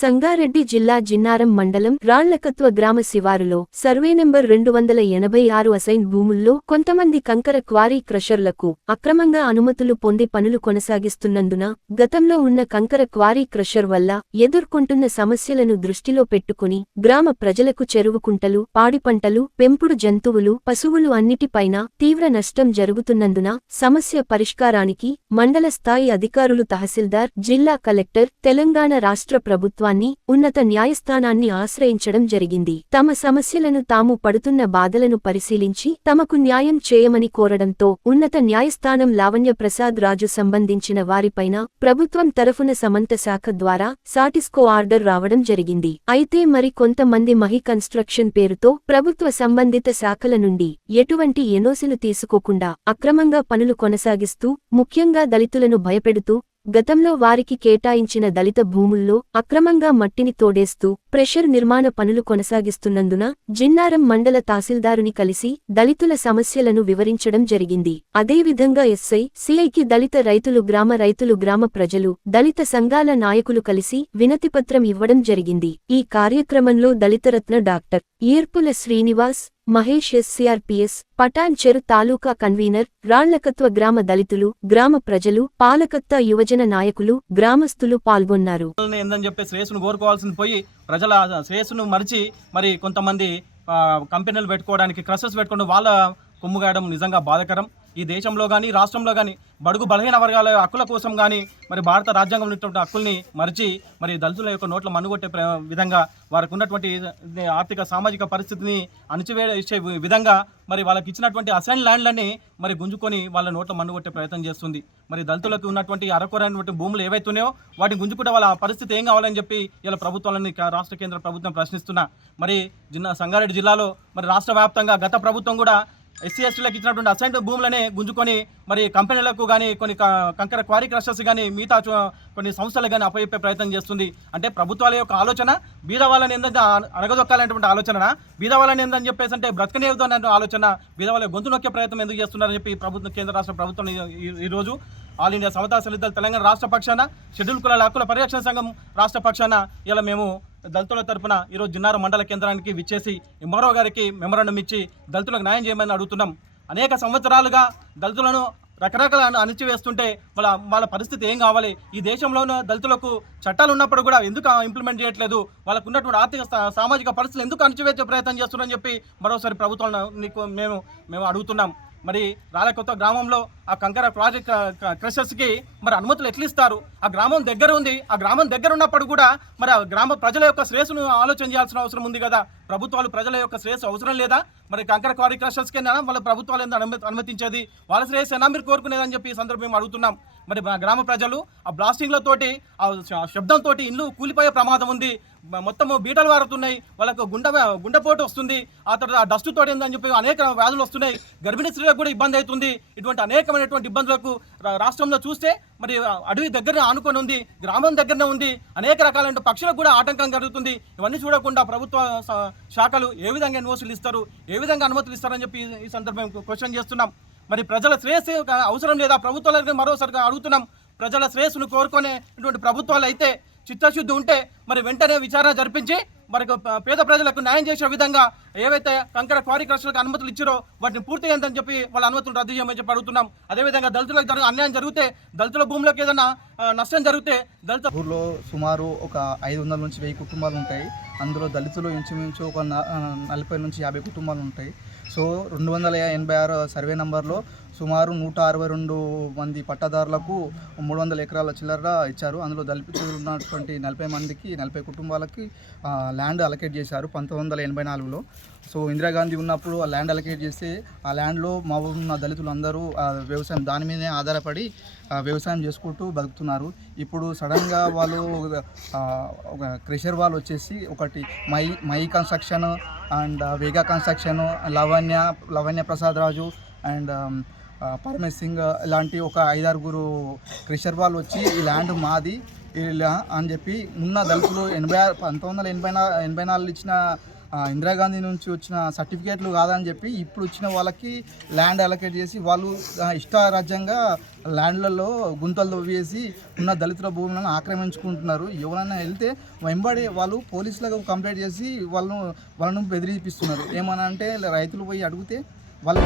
సంగారెడ్డి జిల్లా జిన్నారం మండలం రాళ్లకత్వ గ్రామ శివారులో సర్వే నెంబర్ 286 అసైన్ భూముల్లో కొంతమంది కంకర క్వారీ క్రషర్లకు అక్రమంగా అనుమతులు పొంది పనులు కొనసాగిస్తున్నందున గతంలో ఉన్న కంకర క్వారీ క్రషర్ వల్ల ఎదుర్కొంటున్న సమస్యలను దృష్టిలో పెట్టుకుని గ్రామ ప్రజలకు చెరువుకుంటలు పాడిపంటలు పెంపుడు జంతువులు పశువులు అన్నిటిపైన తీవ్ర నష్టం జరుగుతున్నందున సమస్య పరిష్కారానికి మండల స్థాయి అధికారులు తహసీల్దార్ జిల్లా కలెక్టర్ తెలంగాణ రాష్ట్ర ప్రభుత్వాన్ని ఉన్నత న్యాయస్థానాన్ని ఆశ్రయించడం జరిగింది. తమ సమస్యలను తాము పడుతున్న బాధలను పరిశీలించి తమకు న్యాయం చేయమని కోరడంతో ఉన్నత న్యాయస్థానం లావణ్య ప్రసాద్ రాజు సంబంధించిన వారిపైన ప్రభుత్వం తరఫున సమంత శాఖ ద్వారా సాటిస్కో ఆర్డర్ రావడం జరిగింది. అయితే మరి కొంతమంది మహి కన్స్ట్రక్షన్ పేరుతో ప్రభుత్వ సంబంధిత శాఖల నుండి ఎటువంటి ఎనోసిలు తీసుకోకుండా అక్రమంగా పనులు కొనసాగిస్తూ ముఖ్యంగా దళితులను భయపెడుతూ గతంలో వారికి కేటాయించిన దళిత భూముల్లో అక్రమంగా మట్టిని తోడేస్తూ ప్రెషర్ నిర్మాణ పనులు కొనసాగిస్తున్నందున జిన్నారం మండల తహసీల్దారుని కలిసి దళితుల సమస్యలను వివరించడం జరిగింది. అదేవిధంగా ఎస్ఐ సిఐకి దళిత రైతులు గ్రామ ప్రజలు దళిత సంఘాల నాయకులు కలిసి వినతిపత్రం ఇవ్వడం జరిగింది. ఈ కార్యక్రమంలో దళితరత్న డాక్టర్ ఈర్పుల శ్రీనివాస్, మహేష్ ఎస్సీఆర్పీఎస్, పటాన్ చెరు తాలూకా కన్వీనర్, రాళ్లకత్వ గ్రామ దళితులు, గ్రామ ప్రజలు, పాలకత్తా యువజన నాయకులు, గ్రామస్తులు పాల్గొన్నారు. శ్రేయస్సును కోరుకోవాల్సింది పోయి ప్రజల శ్రేయస్సును మరిచి మరి కొంతమంది కంపెనీలు పెట్టుకోవడానికి క్రషర్స్ పెట్టుకోవడం వాళ్ళ కొమ్ముగాయడం నిజంగా బాధాకరం. ఈ దేశంలో కానీ రాష్ట్రంలో కానీ బడుగు బలహీన వర్గాల హక్కుల కోసం కానీ మరి భారత రాజ్యాంగం ఉన్నటువంటి హక్కుల్ని మరిచి మరి దళితుల యొక్క నోట్ల మన్నుగొట్టే విధంగా వారికి ఉన్నటువంటి ఆర్థిక సామాజిక పరిస్థితిని అణచివేసే విధంగా మరి వాళ్ళకి ఇచ్చినటువంటి అసైన్ ల్యాండ్లని మరి గుంజుకొని వాళ్ళ నోట్ల మన్నుగొట్టే ప్రయత్నం చేస్తుంది. మరి దళితులకు ఉన్నటువంటి అరకొరైనటువంటి భూములు ఏవైతున్నాయో వాటిని గుంజుకుంటే వాళ్ళ పరిస్థితి ఏం కావాలని చెప్పి ఇలా ప్రభుత్వాలని రాష్ట్ర కేంద్ర ప్రభుత్వం ప్రశ్నిస్తున్నా. మరి సంగారెడ్డి జిల్లాలో మరి రాష్ట్ర వ్యాప్తంగా గత ప్రభుత్వం కూడా ఎస్సీ ఎస్టీలకు ఇచ్చినటువంటి అసైన్డ్ భూములనే గుంజుకొని మరి కంపెనీలకు కానీ కొన్ని కంకర క్వారీ క్రషర్స్ కానీ మిగతా కొన్ని సంస్థలకు కానీ అప్పచెప్పే ప్రయత్నం చేస్తుంది. అంటే ప్రభుత్వాల యొక్క ఆలోచన బీదవాళ్ళని ఏంటంటే అడగదొక్కాలనేటువంటి ఆలోచన, బీదవాళ్ళని ఏందని చెప్పేసి అంటే బ్రతకనేవుతో అనే ఆలోచన, బీదవాళ్ళ గొంతు నొక్కే ప్రయత్నం ఎందుకు చేస్తున్నారని చెప్పి ప్రభుత్వం కేంద్ర రాష్ట్ర ప్రభుత్వం ఈరోజు ఆల్ ఇండియా సమతా దళితులు తెలంగాణ రాష్ట్ర పక్షాన షెడ్యూల్ కులాల హక్కుల పరిరక్షణ సంఘం రాష్ట్ర పక్షాన ఇలా మేము దళితుల తరపున ఈరోజు జిన్నారం మండల కేంద్రానికి విచ్చేసి ఎంఆర్ఓ గారికి మెమరాండం ఇచ్చి దళితులకు న్యాయం చేయమని అడుగుతున్నాం. అనేక సంవత్సరాలుగా దళితులను రకరకాల అణిచివేస్తుంటే వాళ్ళ పరిస్థితి ఏం కావాలి? ఈ దేశంలోనూ దళితులకు చట్టాలు ఉన్నప్పుడు కూడా ఎందుకు ఇంప్లిమెంట్ చేయట్లేదు? వాళ్ళకు ఉన్నటువంటి ఆర్థిక సామాజిక పరిస్థితులు ఎందుకు అణిచివేసే ప్రయత్నం చేస్తున్నారని చెప్పి మరోసారి ప్రభుత్వాన్ని మేము అడుగుతున్నాం. మరి రాళ్లకత్వ గ్రామంలో ఆ కంకర ప్రాజెక్ట్ క్రషర్స్కి మరి అనుమతులు ఎట్లా ఇస్తారు? ఆ గ్రామం దగ్గర ఉంది. ఆ గ్రామం దగ్గర ఉన్నప్పుడు కూడా మరి ఆ గ్రామ ప్రజల యొక్క శ్రేయస్సును ఆలోచన చేయాల్సిన అవసరం ఉంది కదా. ప్రభుత్వాలు ప్రజల యొక్క శ్రేయస్సు అవసరం లేదా? మరి కంకర క్వారీ క్రషర్స్కి వాళ్ళ ప్రభుత్వాలు ఎందుకు అనుమతించేది? వాళ్ళ శ్రేయస్సు మీరు కోరుకునేదని చెప్పి ఈ సందర్భం మేము అడుగుతున్నాం. మరి గ్రామ ప్రజలు ఆ బ్లాస్టింగ్లతోటి ఆ శబ్దంతో ఇల్లు కూలిపోయే ప్రమాదం ఉంది. మొత్తము బీటలు వారుతున్నాయి, వాళ్ళకు గుండెపోటు వస్తుంది. ఆ తర్వాత ఆ డస్ట్ తోటి ఏందని చెప్పి అనేక వ్యాధులు వస్తున్నాయి. గర్భిణీ స్త్రీలకు కూడా ఇబ్బంది అవుతుంది. ఇటువంటి అనేకమైనటువంటి ఇబ్బందులకు రాష్ట్రంలో చూస్తే మరి అడవి దగ్గరనే ఆనుకొని ఉంది, గ్రామం దగ్గరనే ఉంది, అనేక రకాలైన పక్షులకు కూడా ఆటంకం జరుగుతుంది. ఇవన్నీ చూడకుండా ప్రభుత్వ శాఖలు ఏ విధంగా ఎన్ఓసీలు ఇస్తారు, ఏ విధంగా అనుమతులు ఇస్తారని చెప్పి ఈ సందర్భం క్వశ్చన్ చేస్తున్నాం. మరి ప్రజల శ్రేయస్సు అవసరం లేదా? ప్రభుత్వాలకు మరోసారిగా అడుగుతున్నాం. ప్రజల శ్రేయస్సును కోరుకునేటువంటి ప్రభుత్వాలు అయితే చిత్తశుద్ధి ఉంటే మరి వెంటనే విచారణ జరిపించి మరి పేద ప్రజలకు న్యాయం చేసే విధంగా ఏవైతే కంకర క్వారీ క్రషర్లకు అనుమతులు ఇచ్చారో వాటిని పూర్తి అయ్యిందని చెప్పి వాళ్ళ అనుమతులు రద్దు చేయమని చెప్పి అడుగుతున్నాం. అదేవిధంగా దళితులకు అన్యాయం జరిగితే, దళితుల భూములకు ఏదైనా నష్టం జరిగితే దళిత ఊర్లో సుమారు ఒక 500 నుంచి 1000 కుటుంబాలు ఉంటాయి. అందులో దళితులు ఇంచుమించు ఒక 40 నుంచి 50 కుటుంబాలు ఉంటాయి. సో 286 సర్వే నంబర్లో సుమారు 162 మంది పట్టాదారులకు 300 ఎకరాల చిల్లర ఇచ్చారు. అందులో దళితులు ఉన్నటువంటి 40 మందికి 40 కుటుంబాలకి ల్యాండ్ అలకేట్ చేశారు 1984లో. సో ఇందిరాగాంధీ ఉన్నప్పుడు ఆ ల్యాండ్ అలకేట్ చేస్తే ఆ ల్యాండ్లో మా ఉన్న దళితులు అందరూ వ్యవసాయం దాని మీదే ఆధారపడి వ్యవసాయం చేసుకుంటూ బతుకుతున్నారు. ఇప్పుడు సడన్గా వాళ్ళు ఒక క్రెషర్ వాళ్ళు వచ్చేసి ఒకటి my construction and Vega construction, Lavanya Prasad Raju and Paramesh Singh ఇలాంటి ఒక 5-6 క్రెషర్ వాళ్ళు వచ్చి ఈ ల్యాండ్ మాది ఇలా అని చెప్పి ఉన్న దళితులు 1984 ఇచ్చిన ఇందిరాగాంధీ నుంచి వచ్చిన సర్టిఫికేట్లు కాదని చెప్పి ఇప్పుడు వచ్చిన వాళ్ళకి ల్యాండ్ అలొకేట్ చేసి వాళ్ళు ఇష్టారాజ్యంగా ల్యాండ్లలో గుంతలు తవ్వేసి ఉన్న దళితుల భూములను ఆక్రమించుకుంటున్నారు. ఎవరైనా వెళ్తే వెంబడి వాళ్ళు పోలీసులకు కంప్లైంట్ చేసి వాళ్ళను బెదిరిపిస్తున్నారు. ఏమన్నా అంటే రైతులు పోయి అడిగితే వాళ్ళు